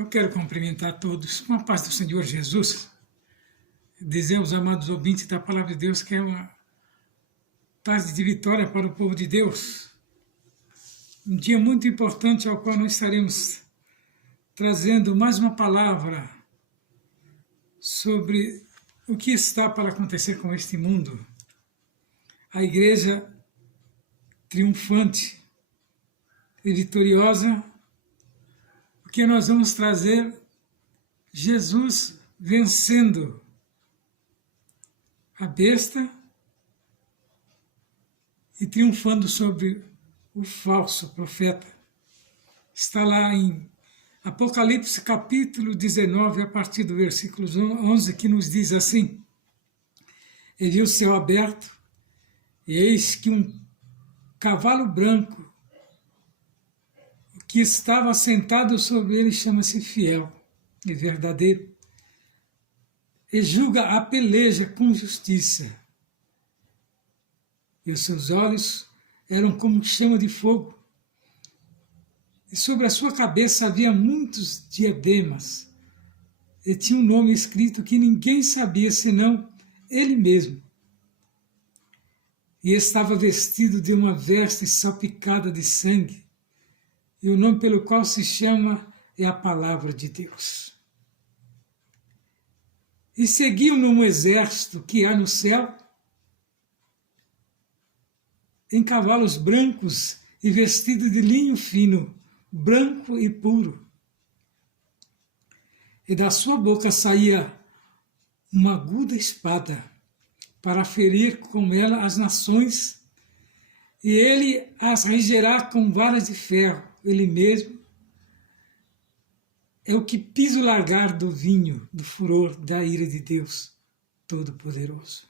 Eu quero cumprimentar todos com a paz do Senhor Jesus, dizer aos amados ouvintes da Palavra de Deus que é uma tarde de vitória para o povo de Deus, um dia muito importante ao qual nós estaremos trazendo mais uma palavra sobre o que está para acontecer com este mundo. A igreja triunfante e vitoriosa, porque nós vamos trazer Jesus vencendo a besta e triunfando sobre o falso profeta. Está lá em Apocalipse capítulo 19, a partir do versículo 11, que nos diz assim: E vi o céu aberto, e eis que um cavalo branco, o que estava sentado sobre ele chama-se Fiel e Verdadeiro, e julga a peleja com justiça. E os seus olhos eram como chama de fogo, e sobre a sua cabeça havia muitos diademas, e tinha um nome escrito que ninguém sabia senão ele mesmo. E estava vestido de uma veste salpicada de sangue, e o nome pelo qual se chama é a Palavra de Deus. E seguiam-no um exército que há no céu, em cavalos brancos e vestido de linho fino, branco e puro. E da sua boca saía uma aguda espada, para ferir com ela as nações, e ele as regerá com varas de ferro. Ele mesmo é o que pisa o largar do vinho, do furor da ira de Deus Todo-Poderoso.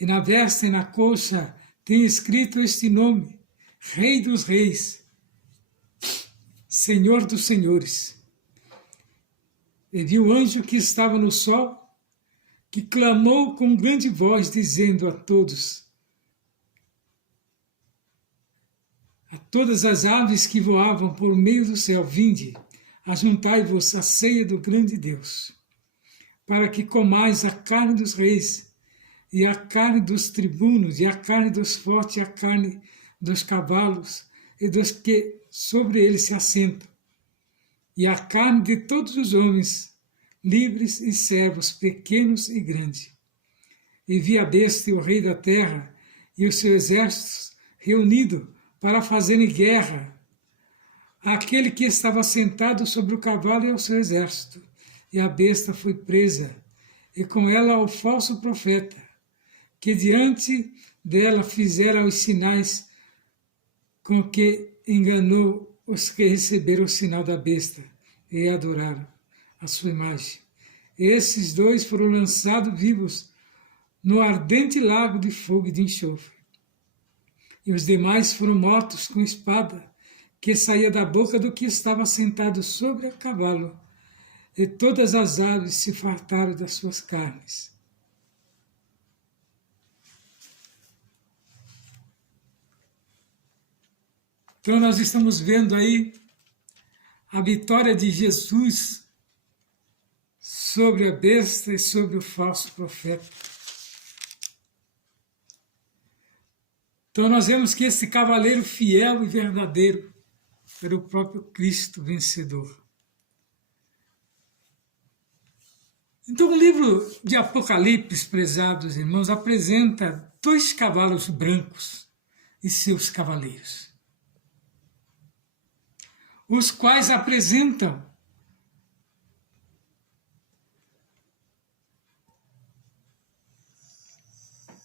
E na veste e na coxa tem escrito este nome: Rei dos Reis, Senhor dos Senhores. E vi o anjo que estava no sol, que clamou com grande voz, dizendo a todas as aves que voavam por meio do céu: Vinde, ajuntai-vos à ceia do grande Deus, para que comais a carne dos reis, e a carne dos tribunos, e a carne dos fortes, e a carne dos cavalos, e dos que sobre eles se assentam, e a carne de todos os homens, livres e servos, pequenos e grandes. E vi a besta e o rei da terra, e os seus exércitos reunidos para fazerem guerra àquele que estava sentado sobre o cavalo e ao seu exército. E a besta foi presa, e com ela o falso profeta, que diante dela fizera os sinais com que enganou os que receberam o sinal da besta e adoraram a sua imagem. Esses dois foram lançados vivos no ardente lago de fogo e de enxofre. E os demais foram mortos com espada, que saía da boca do que estava sentado sobre o cavalo, e todas as aves se fartaram das suas carnes. Então nós estamos vendo aí a vitória de Jesus sobre a besta e sobre o falso profeta. Então nós vemos que esse cavaleiro fiel e verdadeiro era o próprio Cristo vencedor. Então o livro de Apocalipse, prezados irmãos, apresenta 2 cavalos brancos e seus cavaleiros, os quais apresentam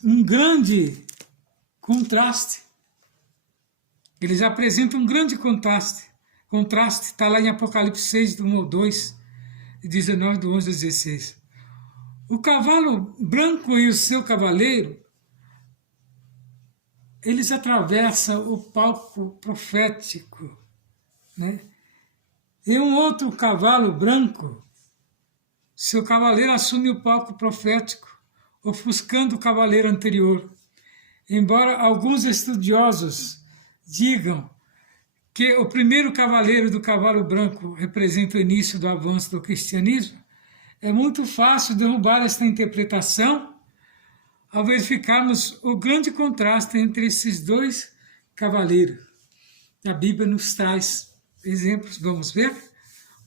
um grande contraste. Eles apresentam um grande contraste. Contraste está lá em Apocalipse 6, do 1 ao 2, e 19, do 11 ao 16. O cavalo branco e o seu cavaleiro, eles atravessam o palco profético, né? E um outro cavalo branco, seu cavaleiro assume o palco profético, ofuscando o cavaleiro anterior. Embora alguns estudiosos digam que o primeiro cavaleiro do cavalo branco representa o início do avanço do cristianismo, é muito fácil derrubar esta interpretação ao verificarmos o grande contraste entre esses dois cavaleiros. A Bíblia nos traz exemplos, vamos ver?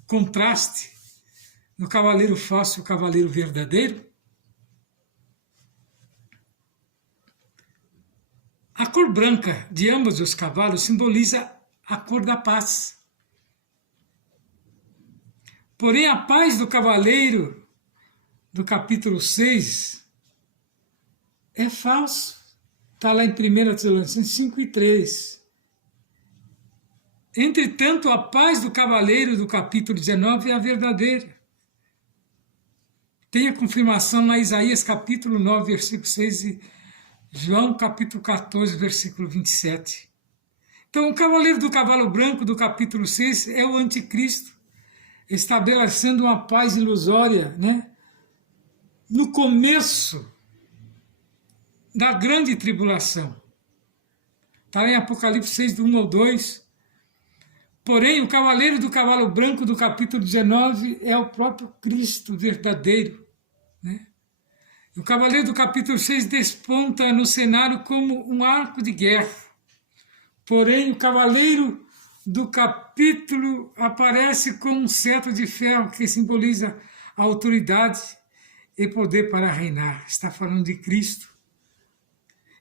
O contraste no cavaleiro falso e o cavaleiro verdadeiro. A cor branca de ambos os cavalos simboliza a cor da paz. Porém, a paz do cavaleiro do capítulo 6 é falso. Está lá em 1 Tessalonicenses 5:3. Entretanto, a paz do cavaleiro do capítulo 19 é a verdadeira. Tem a confirmação na Isaías capítulo 9, versículo 6 e João capítulo 14, versículo 27. Então, o cavaleiro do cavalo branco do capítulo 6 é o anticristo, estabelecendo uma paz ilusória, né? No começo da grande tribulação. Está em Apocalipse 6, do 1 ao 2. Porém, o cavaleiro do cavalo branco do capítulo 19 é o próprio Cristo verdadeiro, né? O cavaleiro do capítulo 6 desponta no cenário como um arco de guerra. Porém, o cavaleiro do capítulo aparece com um cetro de ferro que simboliza a autoridade e poder para reinar. Está falando de Cristo.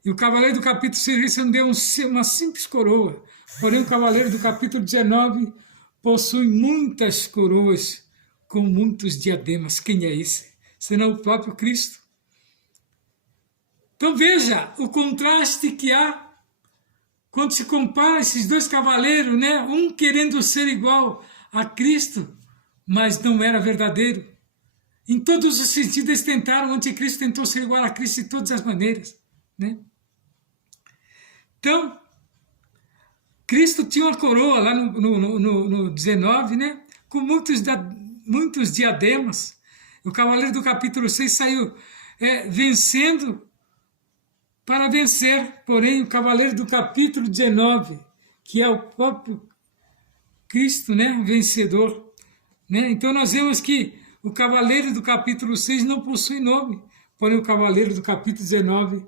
E o cavaleiro do capítulo 6 recebeu uma simples coroa. Porém, o cavaleiro do capítulo 19 possui muitas coroas com muitos diademas. Quem é esse? Senão o próprio Cristo. Então veja o contraste que há quando se compara esses dois cavaleiros, né? Um querendo ser igual a Cristo, mas não era verdadeiro. Em todos os sentidos eles tentaram, o anticristo tentou ser igual a Cristo de todas as maneiras, né? Então, Cristo tinha uma coroa lá no 19, né? Com muitos diademas. O cavaleiro do capítulo 6 saiu vencendo para vencer. Porém, o cavaleiro do capítulo 19, que é o próprio Cristo, né? Vencedor, né? Então nós vemos que o cavaleiro do capítulo 6 não possui nome. Porém, o cavaleiro do capítulo 19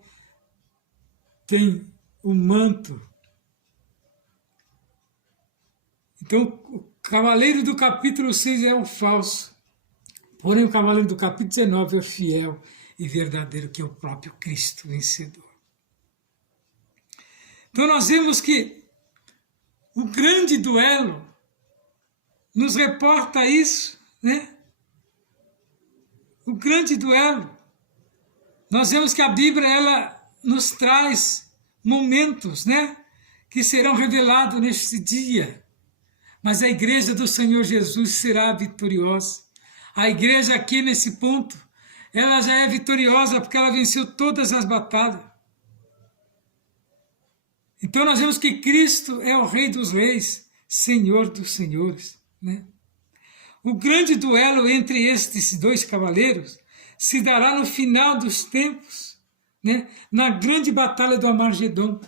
tem o manto. Então, o cavaleiro do capítulo 6 é o falso. Porém, o cavaleiro do capítulo 19 é o fiel e verdadeiro, que é o próprio Cristo vencedor. Então, nós vemos que o grande duelo nos reporta isso, né? O grande duelo. Nós vemos que a Bíblia, ela nos traz momentos, né? Que serão revelados neste dia. Mas a igreja do Senhor Jesus será vitoriosa. A igreja aqui nesse ponto, ela já é vitoriosa porque ela venceu todas as batalhas. Então nós vemos que Cristo é o Rei dos Reis, Senhor dos Senhores, né? O grande duelo entre estes dois cavaleiros se dará no final dos tempos, né? Na grande batalha do Armagedon.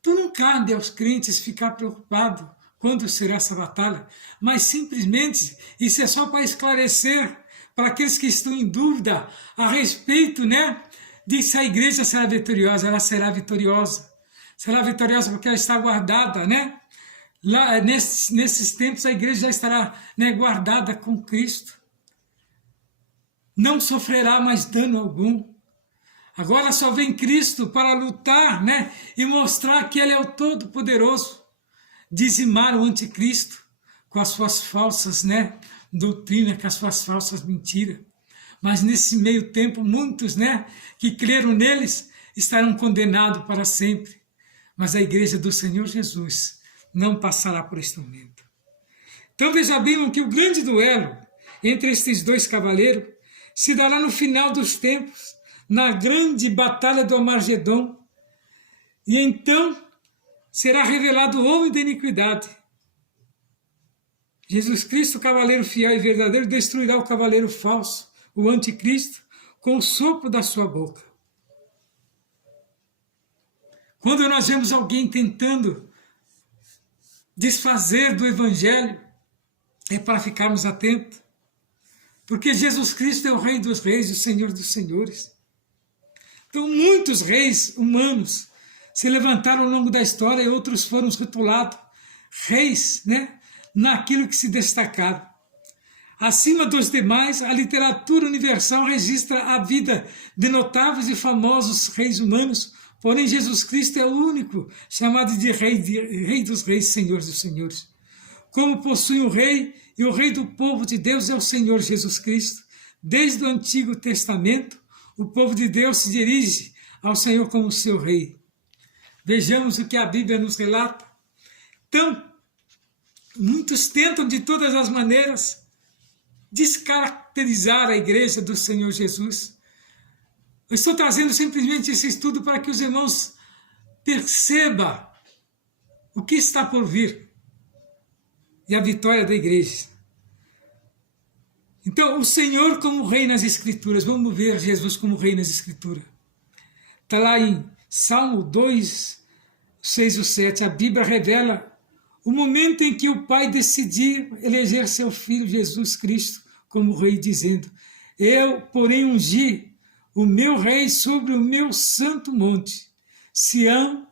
Então não cabe aos crentes ficar preocupados quando será essa batalha, mas simplesmente isso é só para esclarecer para aqueles que estão em dúvida a respeito, né, de se a igreja será vitoriosa. Ela será vitoriosa. Será vitoriosa porque ela está guardada, né? Lá, nesses tempos a igreja já estará, né, guardada com Cristo. Não sofrerá mais dano algum. Agora só vem Cristo para lutar, né, e mostrar que Ele é o Todo-Poderoso. Dizimar o anticristo com as suas falsas, né, doutrinas, com as suas falsas mentiras. Mas nesse meio tempo, muitos, né, que creram neles estarão condenados para sempre. Mas a igreja do Senhor Jesus não passará por este momento. Então veja bem que o grande duelo entre estes dois cavaleiros se dará no final dos tempos, na grande batalha do Armagedon. E então será revelado o homem da iniquidade. Jesus Cristo, o cavaleiro fiel e verdadeiro, destruirá o cavaleiro falso, o anticristo, com o sopro da sua boca. Quando nós vemos alguém tentando desfazer do Evangelho é para ficarmos atentos, porque Jesus Cristo é o Rei dos Reis e o Senhor dos Senhores. Então, muitos reis humanos se levantaram ao longo da história e outros foram rotulados reis, né, naquilo que se destacaram. Acima dos demais, a literatura universal registra a vida de notáveis e famosos reis humanos, porém Jesus Cristo é o único chamado de Rei dos Reis, Senhor dos Senhores. Como possui um rei, e o rei do povo de Deus é o Senhor Jesus Cristo. Desde o Antigo Testamento, o povo de Deus se dirige ao Senhor como seu rei. Vejamos o que a Bíblia nos relata. Então, muitos tentam de todas as maneiras descaracterizar a igreja do Senhor Jesus. Eu estou trazendo simplesmente esse estudo para que os irmãos percebam o que está por vir e a vitória da igreja. Então, o Senhor como rei nas Escrituras, vamos ver Jesus como rei nas Escrituras. Está lá em Salmo 2, 6 e 7, a Bíblia revela o momento em que o Pai decidiu eleger seu Filho Jesus Cristo como rei, dizendo: eu, porém, ungi o meu rei sobre o meu santo monte, Sião.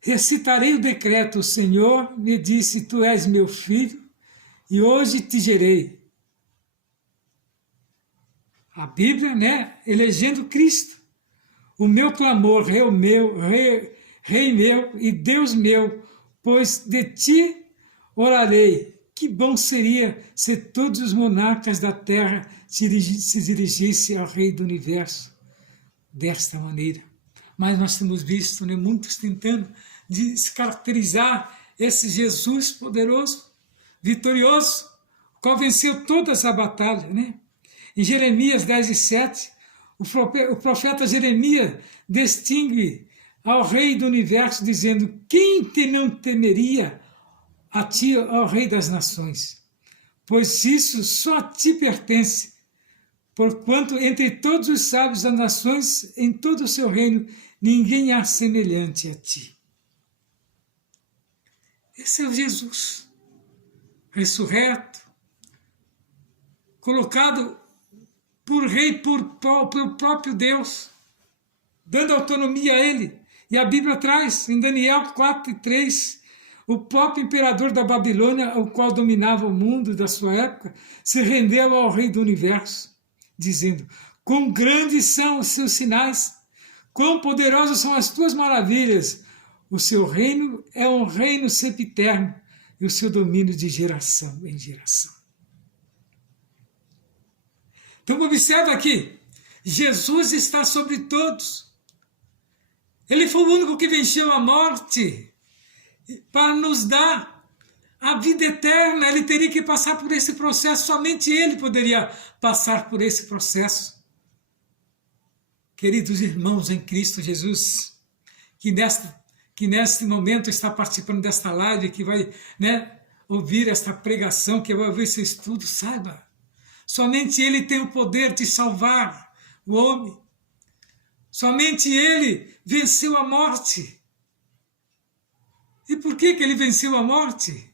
Recitarei o decreto: o Senhor me disse, tu és meu filho, e hoje te gerei. A Bíblia, né, elegendo Cristo. O meu clamor, rei meu e Deus meu, pois de ti orarei. Que bom seria se todos os monarcas da terra se dirigissem ao Rei do Universo desta maneira. Mas nós temos visto, né, muitos tentando descaracterizar esse Jesus poderoso, vitorioso, o qual venceu toda essa batalha. Né? Em Jeremias 10 e 7, o profeta Jeremias distingue ao Rei do Universo, dizendo: quem te não temeria a ti, ó Rei das Nações? Pois isso só a ti pertence, porquanto entre todos os sábios das nações, em todo o seu reino, ninguém há semelhante a ti. Esse é o Jesus, ressurreto, colocado por rei, pelo próprio Deus, dando autonomia a ele. E a Bíblia traz, em Daniel 4 e 3, o próprio imperador da Babilônia, o qual dominava o mundo da sua época, se rendeu ao Rei do Universo, dizendo: quão grandes são os seus sinais, quão poderosas são as tuas maravilhas. O seu reino é um reino sempiterno, e o seu domínio de geração em geração. Então observa aqui, Jesus está sobre todos. Ele foi o único que venceu a morte para nos dar a vida eterna. Ele teria que passar por esse processo, somente ele poderia passar por esse processo. Queridos irmãos em Cristo Jesus, que neste momento está participando desta live, que vai, né, ouvir esta pregação, que vai ouvir esse estudo, saiba, somente ele tem o poder de salvar o homem. Somente ele venceu a morte. E por que ele venceu a morte?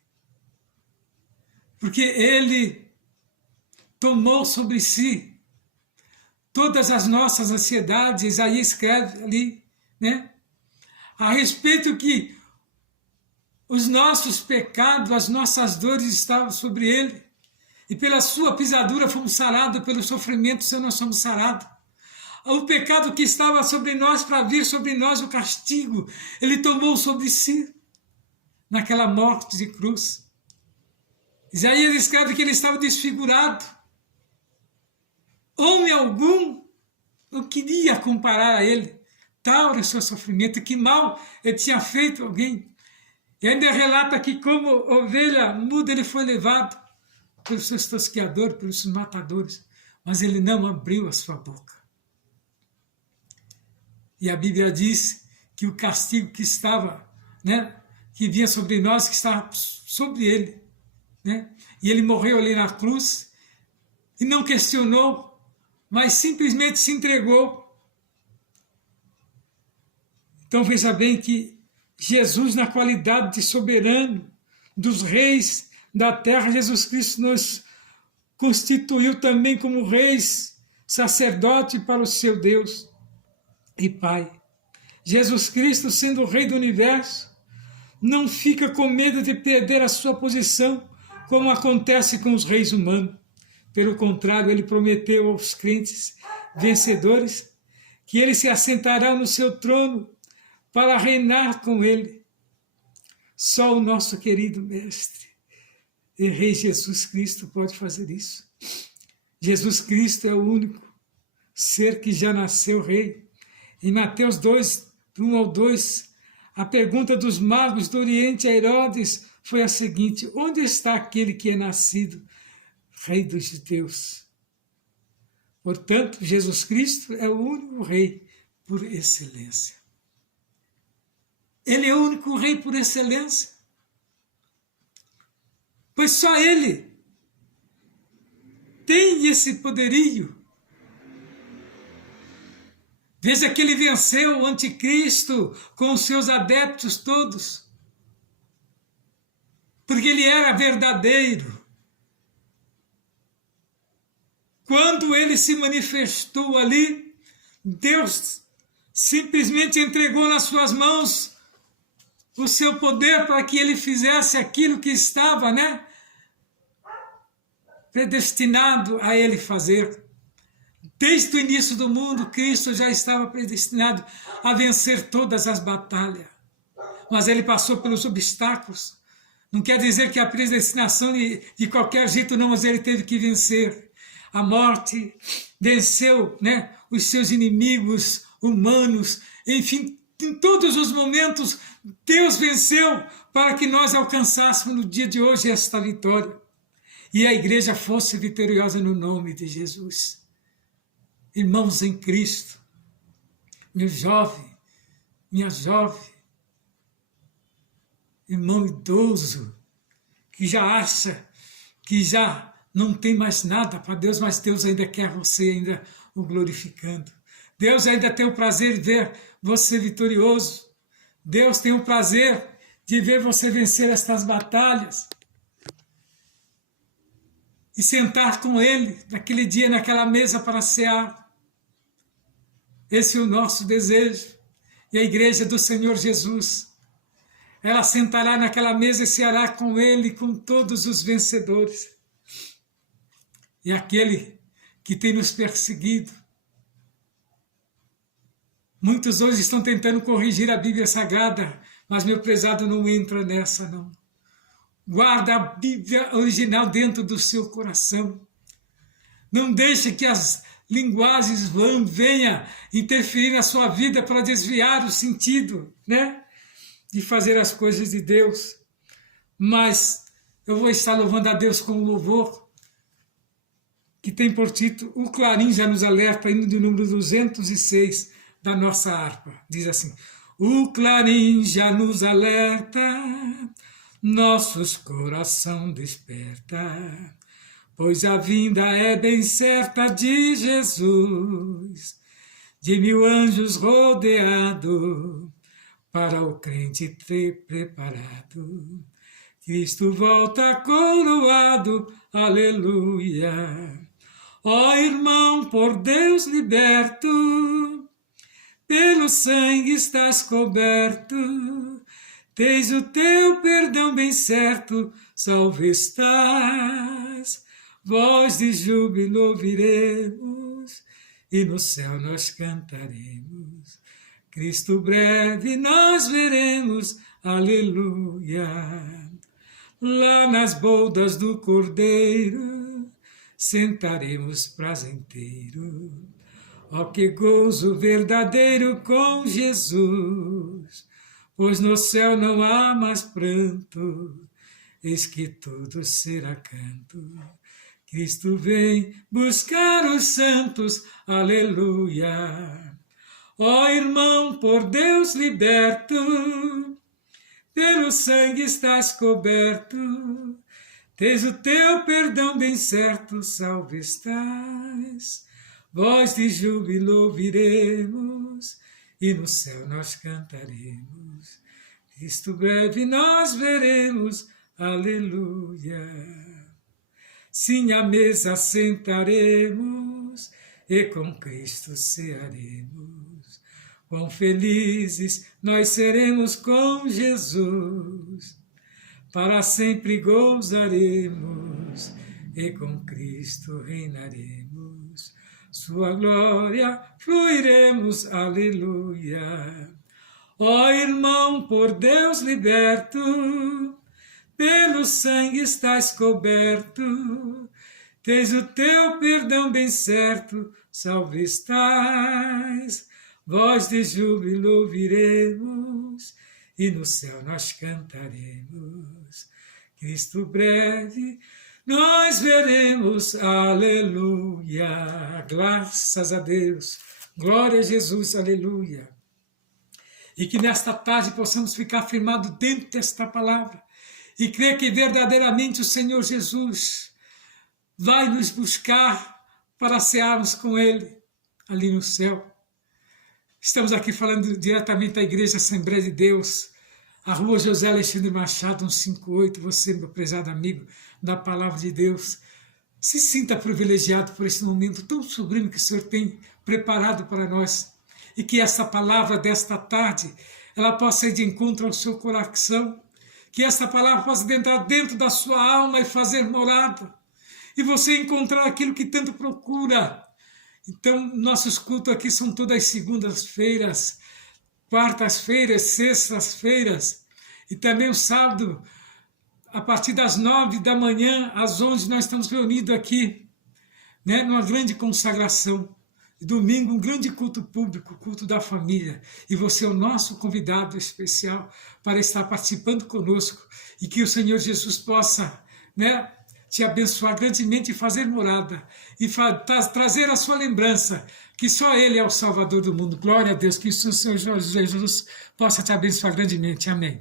Porque ele tomou sobre si todas as nossas ansiedades. Aí escreve ali, né, a respeito que os nossos pecados, as nossas dores estavam sobre ele, e pela sua pisadura fomos sarados, pelo sofrimento seu nós somos sarados. O pecado que estava sobre nós, para vir sobre nós o castigo, ele tomou sobre si, naquela morte de cruz. Isaías escreve que ele estava desfigurado. Homem algum não queria comparar a ele. Tal era o seu sofrimento, que mal ele tinha feito a alguém. E ainda relata que como ovelha muda ele foi levado pelos seus tosqueadores, pelos seus matadores, mas ele não abriu a sua boca. E a Bíblia diz que o castigo que estava, né, que vinha sobre nós, que estava sobre ele, né? E ele morreu ali na cruz e não questionou, mas simplesmente se entregou. Então veja bem que Jesus, na qualidade de soberano dos reis da terra, Jesus Cristo nos constituiu também como reis, sacerdote para o seu Deus e Pai. Jesus Cristo, sendo o Rei do Universo, não fica com medo de perder a sua posição, como acontece com os reis humanos. Pelo contrário, ele prometeu aos crentes vencedores que ele se assentará no seu trono para reinar com ele. Só o nosso querido Mestre e Rei Jesus Cristo pode fazer isso. Jesus Cristo é o único ser que já nasceu rei. Em Mateus 2, 1 ao 2, a pergunta dos magos do Oriente a Herodes foi a seguinte: onde está aquele que é nascido Rei dos judeus? Portanto, Jesus Cristo é o único rei por excelência. Ele é o único rei por excelência, pois só ele tem esse poderio. Veja que ele venceu o anticristo com os seus adeptos todos, porque ele era verdadeiro. Quando ele se manifestou ali, Deus simplesmente entregou nas suas mãos o seu poder para que ele fizesse aquilo que estava, predestinado a ele fazer. Desde o início do mundo, Cristo já estava predestinado a vencer todas as batalhas. Mas ele passou pelos obstáculos. Não quer dizer que a predestinação de qualquer jeito não, mas ele teve que vencer. A morte venceu, os seus inimigos humanos. Enfim, em todos os momentos, Deus venceu para que nós alcançássemos no dia de hoje esta vitória. E a igreja fosse vitoriosa no nome de Jesus. Irmãos em Cristo, meu jovem, minha jovem, irmão idoso, que já acha que já não tem mais nada para Deus, mas Deus ainda quer você ainda o glorificando. Deus ainda tem o prazer de ver você vitorioso. Deus tem o prazer de ver você vencer estas batalhas. E sentar com Ele naquele dia, naquela mesa para cear. Esse é o nosso desejo. E a igreja do Senhor Jesus, ela sentará naquela mesa e ceará com Ele, com todos os vencedores. E aquele que tem nos perseguido. Muitos hoje estão tentando corrigir a Bíblia Sagrada, mas meu prezado não entra nessa, não. Guarda a Bíblia original dentro do seu coração. Não deixe que as linguagens venham interferir na sua vida para desviar o sentido, de fazer as coisas de Deus. Mas eu vou estar louvando a Deus com o louvor que tem por título O Clarim já nos alerta, indo do número 206 da nossa harpa. Diz assim: o clarim já nos alerta, nossos coração desperta, pois a vinda é bem certa de Jesus, de 1000 anjos rodeado, para o crente ter preparado. Cristo volta coroado, aleluia. Ó irmão, por Deus liberto, pelo sangue estás coberto, tens o teu perdão bem certo, salvo estás. Voz de júbilo ouviremos, e no céu nós cantaremos. Cristo breve nós veremos, aleluia. Lá nas boldas do Cordeiro, sentaremos prazenteiro. Ó que gozo verdadeiro com Jesus, pois no céu não há mais pranto, eis que tudo será canto. Cristo vem buscar os santos, aleluia. Ó irmão, por Deus liberto, pelo sangue estás coberto, tens o teu perdão bem certo, salvo estás. Voz de júbilo ouviremos, e no céu nós cantaremos. Cristo breve nós veremos, aleluia. Sim, à mesa sentaremos e com Cristo cearemos. Quão felizes nós seremos com Jesus, para sempre gozaremos e com Cristo reinaremos. Sua glória fluiremos, aleluia. Ó irmão, por Deus liberto, pelo sangue estás coberto, tens o teu perdão bem certo, salve estás. Voz de júbilo ouviremos, e no céu nós cantaremos. Cristo breve nós veremos, aleluia. Graças a Deus, glória a Jesus, aleluia. E que nesta tarde possamos ficar firmados dentro desta palavra e crer que verdadeiramente o Senhor Jesus vai nos buscar para cearmos com Ele ali no céu. Estamos aqui falando diretamente da Igreja Assembleia de Deus, a Rua José Alexandre Machado, 158, você, meu prezado amigo da Palavra de Deus, se sinta privilegiado por esse momento tão sublime que o Senhor tem preparado para nós, e que essa palavra desta tarde, ela possa ir de encontro ao seu coração, que essa palavra possa entrar dentro da sua alma e fazer morada, e você encontrar aquilo que tanto procura. Então, nossos cultos aqui são todas as segundas-feiras, quartas-feiras, sextas-feiras, e também o sábado, a partir das 9 da manhã, às 11, nós estamos reunidos aqui, né, numa grande consagração. Domingo, um grande culto público, culto da família. E você é o nosso convidado especial para estar participando conosco, e que o Senhor Jesus possa, né, te abençoar grandemente e fazer morada, e trazer a sua lembrança, que só Ele é o Salvador do mundo. Glória a Deus, que o Senhor Jesus possa te abençoar grandemente. Amém.